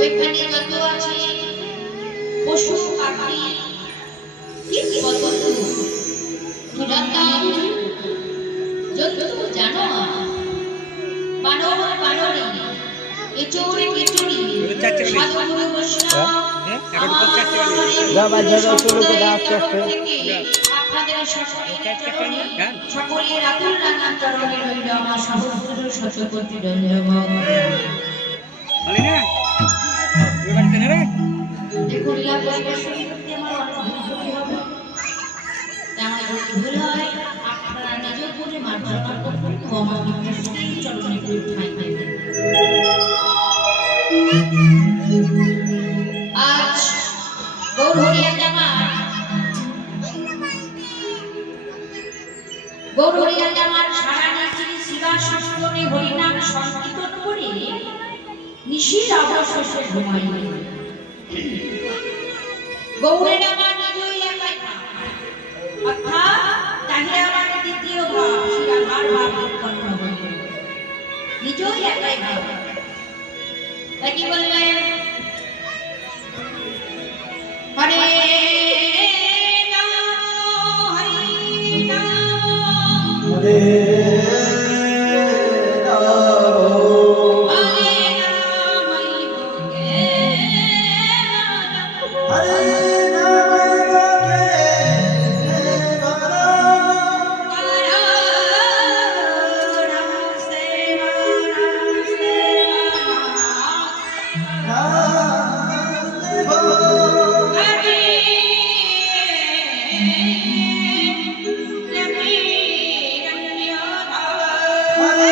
ওইখানে যত আছে পশু পাখি যত জানো বানর বানরি এচোরে কেচুরি সাধু বৈষ্ণব আপনাদের সকলের আতুল রাঙা চরণে রইল আমার সহস্র শতকোটি ধন্যবাদ। দেখুলিয়া পরিবেশন করতে আমার অনেক ভুল হবে, আমার যদি ভুল হয় আপনারা নিজের ভুলে মার্জনা করবেন ও আমার সেই চরণে ঠাঁই দেবেন। আজ গৌরহরিয়া জামার সারা নিচে শিবা শাস্ত্রে হরিনাম সংকীর্তন করে নিশির অবশেষে ঘুমাইলেন। গৌরের আমার নিজই একাই অর্থাৎ তাহিয়া আমার দ্বিতীয় ভাব শিরা বারবার উৎপন্ন হইল, নিজই একাই ভাব। তাই কি বললেন? হরে Hare